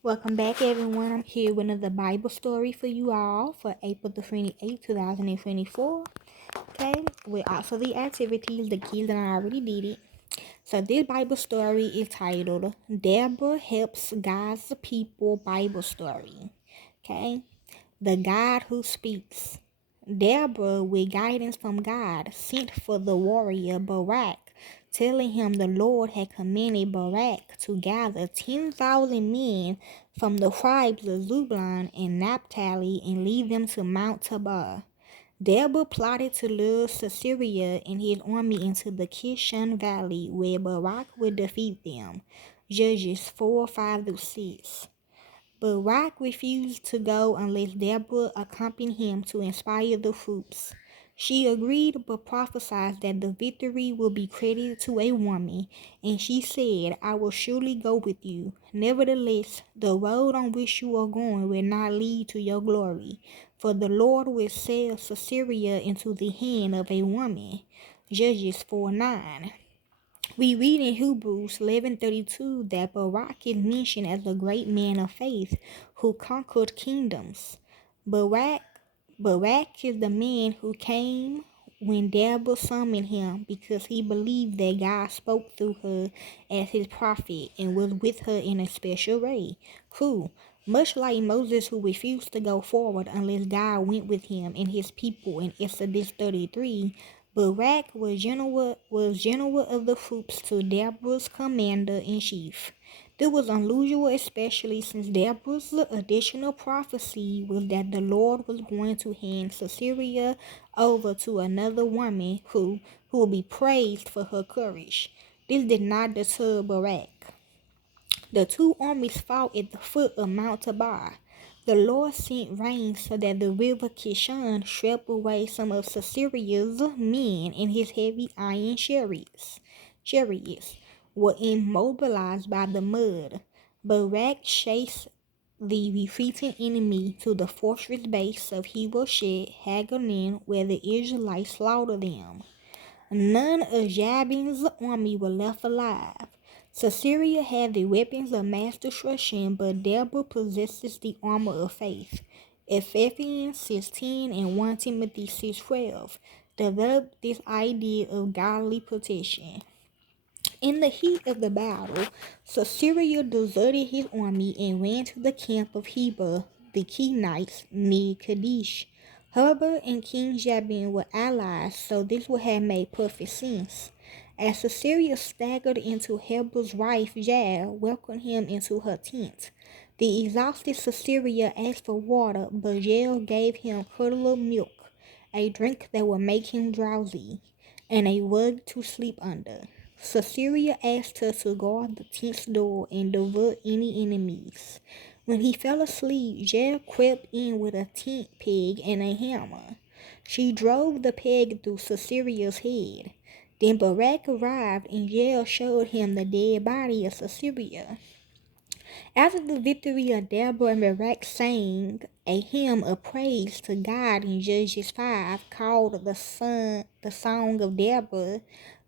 Welcome back, everyone. I'm here with another Bible story for you all for April the 28th, 2024. Okay, with also the activities, the kids and I already did it. So this Bible story is titled Deborah Helps God's People Bible Story. Okay, the God who speaks. Deborah, with guidance from God, sent for the warrior Barak, telling him the Lord had commanded Barak to gather 10,000 men from the tribes of Zebulun and Naphtali and lead them to Mount Tabor. Deborah plotted to lure Sisera and his army into the Kishon Valley, where Barak would defeat them. Judges 4:5-6. Barak refused to go unless Deborah accompanied him to inspire the troops. She agreed but prophesied that the victory will be credited to a woman, and she said, I will surely go with you. Nevertheless, the road on which you are going will not lead to your glory, for the Lord will sell Sisera into the hand of a woman. Judges 4:9. We read in Hebrews 11:32 that Barak is mentioned as a great man of faith who conquered kingdoms. Barak, Barak is the man who came when Deborah summoned him because he believed that God spoke through her as his prophet and was with her in a special way. Who, much like Moses who refused to go forward unless God went with him and his people in Exodus 33, Barak was general of the troops to Deborah's commander-in-chief. This was unusual, especially since Deborah's additional prophecy was that the Lord was going to hand Sisera over to another woman who would be praised for her courage. This did not deter Barak. The two armies fought at the foot of Mount Tabor. The Lord sent rain so that the river Kishon swept away some of Sisera's men, and his heavy iron chariots were immobilized by the mud. Barak chased the retreating enemy to the fortress base of Heboshet Haganim, where the Israelites slaughtered them. None of Jabin's army were left alive. Sisera had the weapons of mass destruction, but Deborah possesses the armor of faith. Ephesians 6:10 and 1 Timothy 6:12 developed this idea of godly protection. In the heat of the battle, Sisera deserted his army and ran to the camp of Heber, the Kenites, near Kadesh. Heber and King Jabin were allies, so this would have made perfect sense. As Sisera staggered into Heber's wife Jael welcomed him into her tent. The exhausted Sisera asked for water, but Jael gave him curdled milk, a drink that would make him drowsy, and a rug to sleep under. Sisera asked her to guard the tent's door and divert any enemies. When he fell asleep, Jael crept in with a tent peg and a hammer. She drove the peg through Sisera's head. Then Barak arrived, and Jael showed him the dead body of Sisera. After the victory of Deborah and Barak sang a hymn of praise to God in Judges 5 called the Song of Deborah.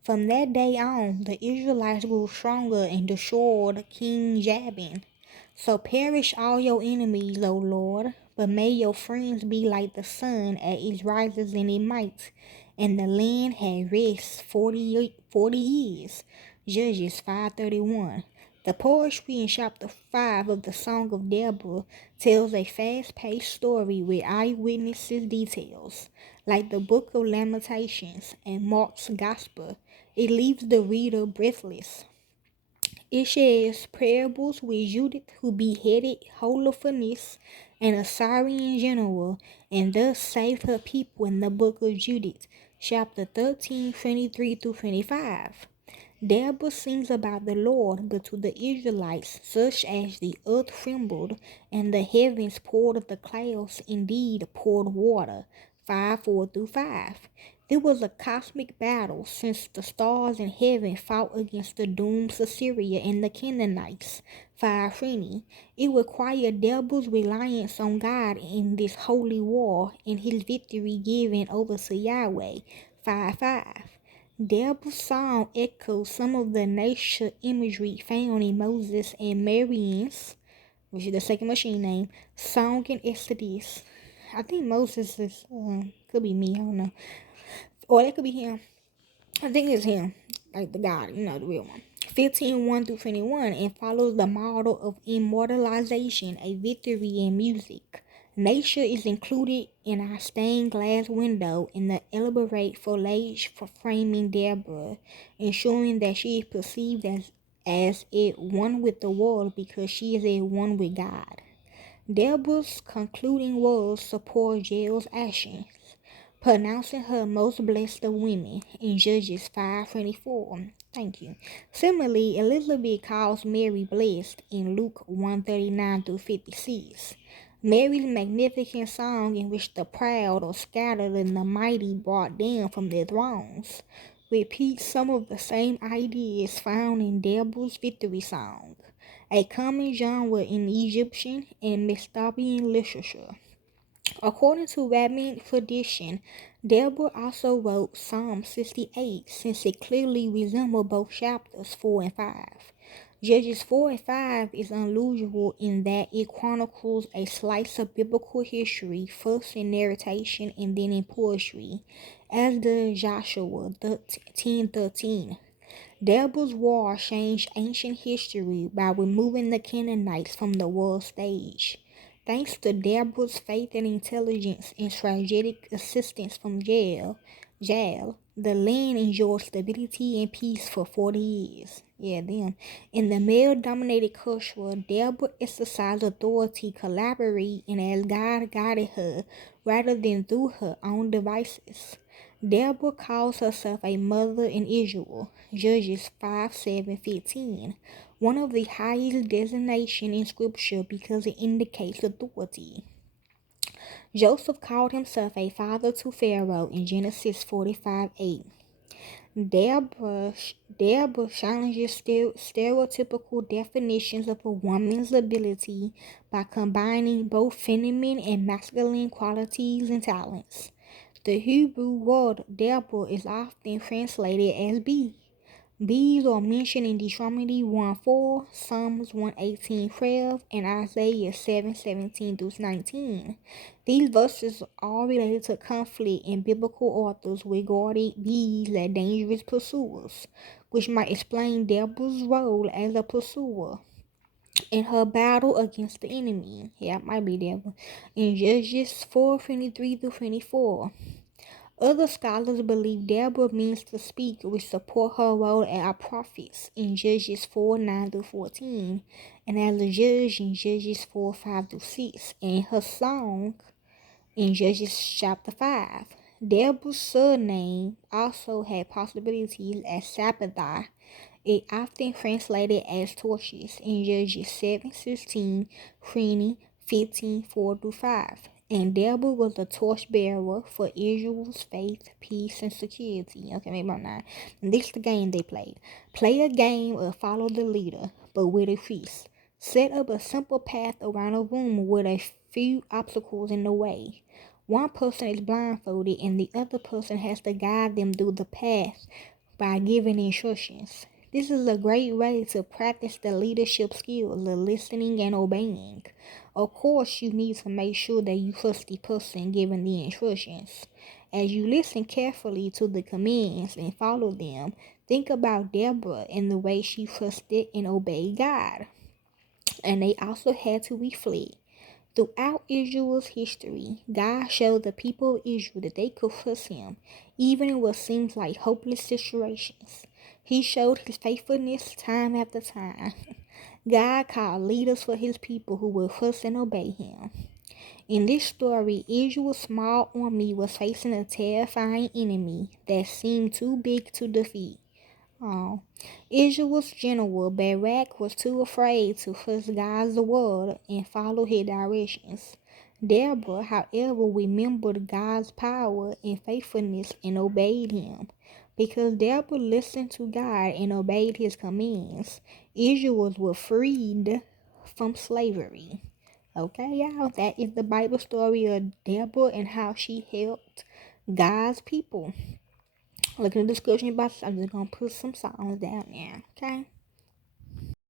From that day on, the Israelites grew stronger and destroyed King Jabin. So perish all your enemies, O Lord, but may your friends be like the sun as it rises in its might. And the land had rest 40 years. Judges 5:31. The poetry in chapter 5 of the Song of Deborah tells a fast-paced story with eyewitnesses details. Like the book of Lamentations and Mark's Gospel, it leaves the reader breathless. It shares parables with Judith, who beheaded Holofernes, an Assyrian general, and thus saved her people in the book of Judith, chapter 13:23-25. Deborah sings about the Lord, but to the Israelites, such as the earth trembled, and the heavens poured the clouds, indeed poured water. 5:4-5. There was a cosmic battle, since the stars in heaven fought against the doomed Sisera and the Canaanites. 5:20. It required Deborah's reliance on God in this holy war, and his victory given over to Yahweh. 5:5. Deborah's song echoes some of the nature imagery found in Moses and Miriam's which is the second machine name, Song and Exodus. I think Moses is, could be me, I don't know. Or that could be him. I think it's him, like the God, the real one. 15:1 through 21, and follows the model of immortalization, a victory in music. Nature is included in our stained glass window in the elaborate foliage for framing Deborah, ensuring that she is perceived as at one with the world because she is at one with God. Deborah's concluding words support Jael's actions, pronouncing her most blessed of women in Judges 5:24. Thank you. Similarly, Elizabeth calls Mary blessed in Luke 1:39 through 56. Mary's magnificent song in which the proud are scattered and the mighty brought down from their thrones repeats some of the same ideas found in Deborah's victory song, a common genre in Egyptian and Mesopotamian literature. According to rabbinic tradition, Deborah also wrote Psalm 68 since it clearly resembled both chapters 4 and 5. Judges 4 and 5 is unusual in that it chronicles a slice of biblical history, first in narration and then in poetry, as does Joshua 10:13. Deborah's war changed ancient history by removing the Canaanites from the world stage. Thanks to Deborah's faith and intelligence and strategic assistance from Jael, the land enjoyed stability and peace for 40 years. Yeah, them. In the male-dominated culture, Deborah exercised authority, collaborating, and as God guided her, rather than through her own devices. Deborah calls herself a mother in Israel, Judges 5:7-15, one of the highest designations in Scripture because it indicates authority. Joseph called himself a father to Pharaoh in Genesis 45:8. Deborah challenges stereotypical definitions of a woman's ability by combining both feminine and masculine qualities and talents. The Hebrew word Deborah is often translated as bee. Bees are mentioned in Deuteronomy 1:4, Psalms 1:18-12, and Isaiah 7:17-19. These verses are related to conflict in biblical authors regarding bees as dangerous pursuers, which might explain Deborah's role as a pursuer in her battle against the enemy. Yeah, it might be Deborah. In Judges 4:23-24. Other scholars believe Deborah means to speak, which support her role as a prophet in Judges 4:9-14, and as a judge in Judges 4:5-6, and her song in Judges chapter 5. Deborah's surname also had possibilities as Sabbathai. It often translated as torches in Judges 7:16, 20, 15, 4-5. And Deborah was a torchbearer for Israel's faith, peace, and security. Okay, maybe I'm not. And this is the game they played. Play a game of follow the leader, but with a feast. Set up a simple path around a room with a few obstacles in the way. One person is blindfolded and the other person has to guide them through the path by giving instructions. This is a great way to practice the leadership skills of listening and obeying. Of course, you need to make sure that you trust the person giving the instructions. As you listen carefully to the commands and follow them, think about Deborah and the way she trusted and obeyed God. And they also had to reflect. Throughout Israel's history, God showed the people of Israel that they could trust Him, even in what seems like hopeless situations. He showed His faithfulness time after time. God called leaders for His people who would trust and obey Him. In this story, Israel's small army was facing a terrifying enemy that seemed too big to defeat. Oh. Israel's general Barak was too afraid to trust God's word and follow his directions. Deborah, however, remembered God's power and faithfulness and obeyed him. Because Deborah listened to God and obeyed his commands, Israel was freed from slavery. Okay, y'all, that is the Bible story of Deborah and how she helped God's people. Look in the description box. I'm just gonna put some songs down there. Okay.